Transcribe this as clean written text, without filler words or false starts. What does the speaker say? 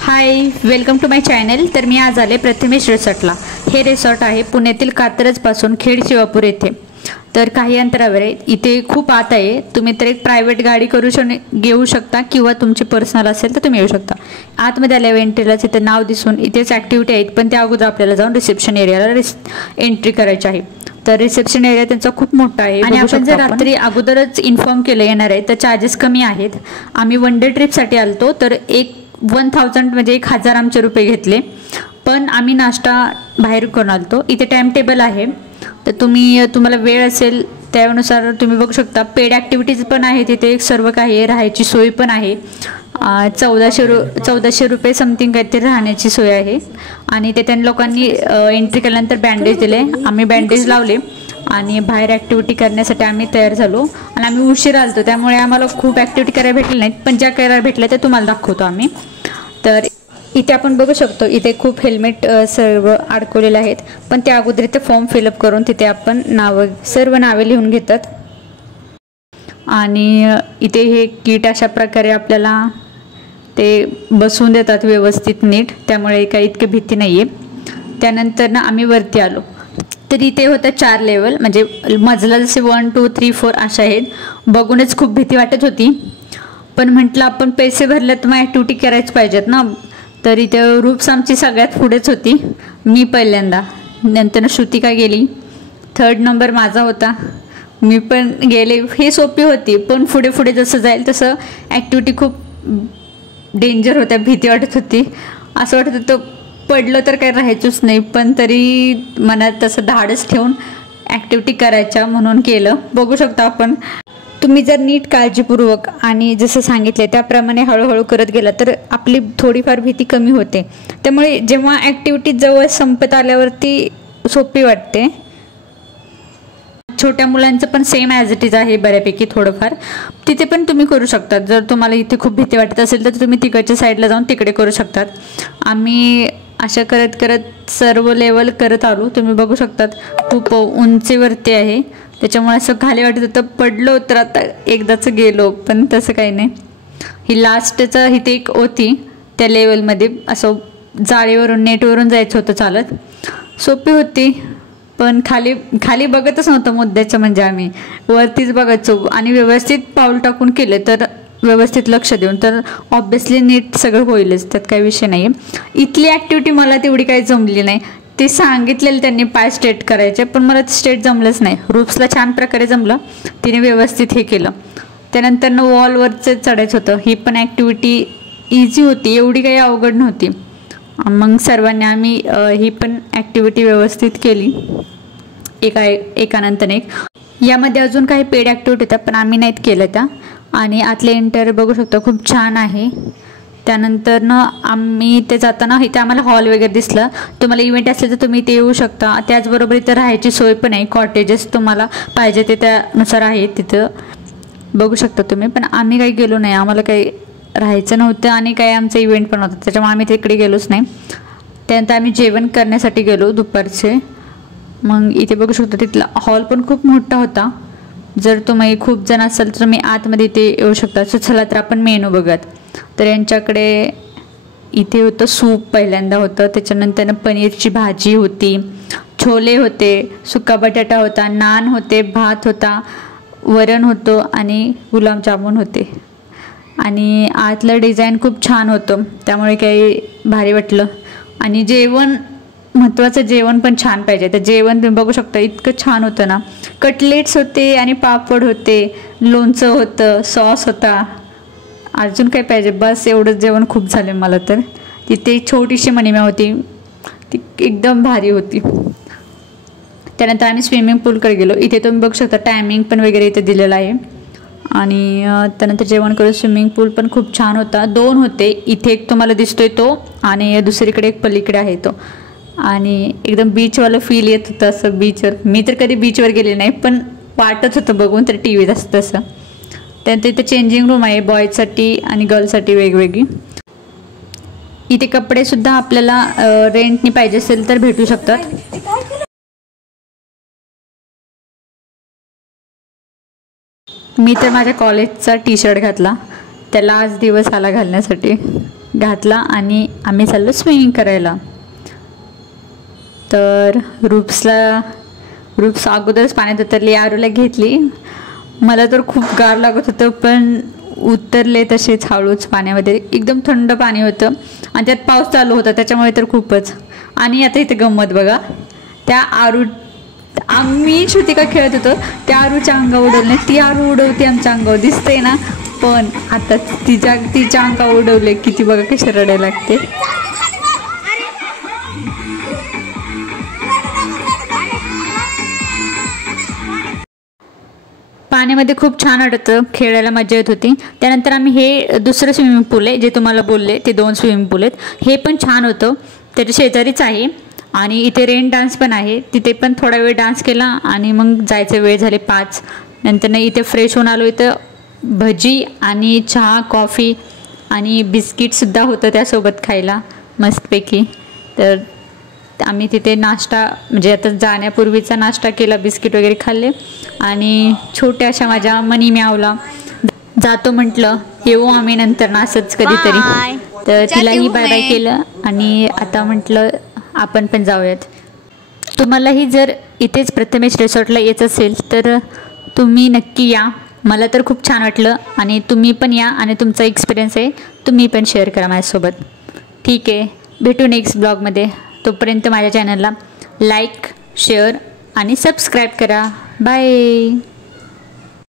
High, welcome to my channel. तर मी आज आले प्रथमेश रिसॉर्टला। हे रिसॉर्ट आहे पुण्यातील कात्रजपासून खेड शिवापूर येथे, तर काही अंतरावर आहे। इथे खूप आत आहे। तुम्ही तर एक प्रायव्हेट गाडी घेऊ शकता किंवा तुमची पर्सनल असेल तर तुम्ही येऊ शकता। आतमध्ये आल्यावर एंट्रीलाच इथे नाव दिसून इथेच ॲक्टिव्हिटी आहेत, पण त्या अगोदर आपल्याला जाऊन रिसेप्शन एरियाला एंट्री करायची आहे। तर रिसेप्शन एरिया त्यांचा खूप मोठा आहे आणि आपण जर रात्री अगोदरच इन्फॉर्म केलं येणार आहे तर चार्जेस कमी आहेत। आम्ही वन डे ट्रिपसाठी आलतो, तर 1000 म्हणजे 1000 आमचे रुपये घेतले, पण आम्ही नाश्ता बाहेर करून आलतो। इथे टाइम टेबल आहे, तर तुम्हाला वेळ असेल त्यानुसार तुम्ही बघू शकता। पेड ॲक्टिव्हिटीज पण आहे तिथे, सर्व काही आहे, राहायची सोय पण आहे। 1400 रुपये समथिंग काहीतरी राहण्याची सोय आहे। आणि ते त्यांनी लोकांनी एंट्री केल्यानंतर बँडेज दिले, आम्ही बँडेज लावले आणि बाहेर ॲक्टिव्हिटी करण्यासाठी आम्ही तयार झालो। आणि आम्ही उशीर आलतो त्यामुळे आम्हाला खूप ॲक्टिव्हिटी करायला भेटल्या नाहीत, पण ज्या करायला भेटल्या त्या तुम्हाला दाखवतो आम्ही। तर इथे आपण बघू शकतो, इथे खूप हेल्मेट सर्व अडकवलेले आहेत, पण त्या अगोदर इथे फॉर्म फिलअप करून तिथे आपण सर्व नावे लिहून घेतात। आणि इथे हे किट अशा प्रकारे आपल्याला ते बसवून देतात व्यवस्थित नीट, त्यामुळे काही इतकी भीती नाही आहे। त्यानंतर ना आम्ही वरती आलो, तर इथे होतं 4 लेवल, म्हणजे मजला जसे 1 2 3 4 अशा आहेत। बघूनच खूप भीती वाटत होती, पण म्हटलं आपण पैसे भरले तर मग ॲक्टिव्हिटी करायच पाहिजेत ना। तर इथे रूप्स आमची सगळ्यात पुढेच होती, मी पहिल्यांदा, नंतर श्रुतिका गेली, 3rd नंबर माझा होता, मी पण गेले। हे सोपी होती, पण पुढे पुढे जसं जाईल तसं ॲक्टिव्हिटी खूप डेंजर होत्या, भीती वाटत होती। असं वाटत होतं पडलं तर काही राहायचंच नाही, पण तरी मनात तसं धाडस ठेवून ॲक्टिव्हिटी करायच्या म्हणून केलं। बघू शकता आपण, तुम्ही जर नीट काळजीपूर्वक आणि जसं सांगितले त्याप्रमाणे हळूहळू करत गेला तर आपली थोडीफार भीती कमी होते। त्यामुळे जेव्हा ॲक्टिव्हिटी जवळ संपत आल्यावरती सोपी वाटते। छोट्या मुलांचं पण सेम ॲज इट इज आहे बऱ्यापैकी थोडंफार, तिथे पण तुम्ही करू शकता। जर तुम्हाला इथे खूप भीती वाटत असेल तर तुम्ही तिकडच्या साईडला जाऊन तिकडे करू शकतात। आम्ही अशा करत करत सर्व लेवल करत आलो, तुम्ही बघू शकतात खूप उंचीवरती आहे, त्याच्यामुळे असं खाली वाटत होतं पडलो तर आता एकदाच गेलो, पण तसं काही नाही। ही लास्टचं इथे एक होती त्या लेवलमध्ये, असं जाळीवरून नेटवरून जायचं होतं चालत, सोपी होती, पण खाली बघतच नव्हतं मुद्द्याचं, म्हणजे आम्ही वरतीच बघायचो आणि व्यवस्थित पाऊल टाकून केले तर व्यवस्थित लक्ष देऊन तर ऑब्विसली नीट सगळं होईलच, त्यात काही विषय नाही आहे। इथली ॲक्टिव्हिटी मला तेवढी काही जमली नाही, ते सांगितलेलं त्यांनी पाय स्ट्रेट करायचे, पण मला स्ट्रेट जमलंच नाही। रूप्सला छान प्रकारे जमलं, तिने व्यवस्थित हे केलं। त्यानंतर वॉलवरचं चढायचं होतं, ही पण ॲक्टिव्हिटी इझी होती, एवढी काही अवघड नव्हती। मग सर्वांनी आम्ही ही पण ॲक्टिव्हिटी व्यवस्थित केली, एकानंतर एक। यामध्ये अजून काही पेड ॲक्टिव्हिटी होत्या, पण आम्ही नाहीत केल्या त्या। आणि आतले इंटर बघू शकतो खूप छान आहे। त्यानंतर आम्ही ते जाताना इथे आम्हाला हॉल वगैरे दिसलं, तुम्हाला इव्हेंट असेल तर तुम्ही इथे येऊ शकता। त्याचबरोबर इथं राहायची सोय पण आहे, कॉटेजेस तुम्हाला पाहिजे ते त्यानुसार आहे, तिथं बघू शकता तुम्ही। पण आम्ही काही गेलो नाही, आम्हाला काही राहायचं नव्हतं आणि काही आमचं इव्हेंट पण होतं, त्याच्यामुळे आम्ही तिकडे गेलोच नाही। त्यानंतर आम्ही जेवण करण्यासाठी गेलो दुपारचे। मग इथे बघू शकता तिथला हॉल पण खूप मोठा होता, जर तुम्ही खूप जण असाल तर तुम्ही आतमध्ये इथे येऊ शकता। चला तर आपण मेनू बघत, तर यांच्याकडे इथे होतं सूप पहिल्यांदा होतं, त्याच्यानंतर पनीरची भाजी होती, छोले होते, सुका बटाटा होता, नान होते, भात होता, वरण होतं आणि गुलाबजामुन होते। आणि आतलं डिझाईन खूप छान होतं, त्यामुळे काही भारी वाटलं। आणि जेवण महत्त्वाचं, जेवण पण छान पाहिजे, तर जेवण तुम्ही बघू शकता इतकं छान होतं ना। कटलेट्स होते आणि पापड होते, लोणचं होतं, सॉस होता, अजून काय पाहिजे, बस एवढंच जेवण खूप झालं मला तर। तिथे छोटीशी मणिमा होती, ती एकदम भारी होती। त्यानंतर आम्ही स्विमिंग पूलकडे गेलो, इथे तुम्ही बघू शकता टायमिंग पण वगैरे इथे दिलेलं आहे। आणि त्यानंतर जेवण करून स्विमिंग पूल पण खूप छान होता, 2 होते, इथे एक तुम्हाला दिसतोय तो आणि दुसरीकडे एक पलीकडे आहे तो। आणि एकदम बीचवालं फील येत होतं असं बीचवर। मी तर कधी बीचवर गेले नाही, पण वाटत होतं बघून तर टी व्हीत असतं तसं। त्यानंतर इथे चेंजिंग रूम आहे बॉयजसाठी आणि गर्ल्ससाठी वेगवेगळी। इथे कपडे सुद्धा आपल्याला रेंटनी पाहिजे असेल तर भेटू शकतात। मी तर माझ्या कॉलेजचा टी शर्ट घातला, त्याला आज दिवस आला घालण्यासाठी घातला आणि आम्ही चाललो स्विमिंग करायला. तर रूप्स अगोदरच पाण्यात उतरली, आरूला घेतली. मला तर खूप गार लागत होतं पण उतरले तसेच हळूच पाण्यामध्ये. एकदम थंड पाणी होतं आणि त्यात पाऊस चालू होता त्याच्यामुळे तर खूपच. आणि आता इथे गंमत बघा, त्या आम्ही श्रुतिका खेळत होतो, त्या आरूच्या अंगावर उडवले. ती आरू उडवते आमच्या अंगावर, दिसतंय ना, पण आता तिच्या अंगावर उडवले की ती बघा कशी रडायला लागते. पाण्यामध्ये खूप छान वाटतं, खेळायला मजा येत होती. त्यानंतर आम्ही हे दुसरं स्विमिंग पूल आहे जे तुम्हाला बोलले, ते 2 स्विमिंग पूल आहेत. हे पण छान होतं, त्याच्या शेजारीच आहे. आणि इथे रेन डान्स पण आहे, तिथे पण थोडा वेळ डान्स केला आणि मग जायचं वेळ झाले 5. नंतर इथे फ्रेश होऊन आलो. इथं भजी आणि चहा, कॉफी आणि बिस्किटसुद्धा होतं त्यासोबत खायला मस्तपैकी. तर आम्ही तिथे नाश्ता म्हणजे आता जाण्यापूर्वीचा नाश्ता केला, बिस्किट वगैरे खाल्ले. आणि छोट्या अशा माझ्या मनी म्यावला जातो म्हटलं, येऊ आम्ही नंतर ना असंच कधीतरी. तर तिलाही बाय बाय केलं आणि आता म्हटलं आपण पण जाऊयात. तुम्हालाही जर इथेच प्रथमेश रिसॉर्टला यायचं असेल तर तुम्ही नक्की या. मला तर खूप छान वाटलं आणि तुम्ही पण या आणि तुमचा एक्सपिरियन्स आहे तुम्ही पण शेअर करा माझ्यासोबत. ठीक आहे, भेटू नेक्स्ट ब्लॉगमध्ये. तोपर्यंत माझ्या चॅनलला लाईक, शेअर आणि सबस्क्राईब करा. बाय.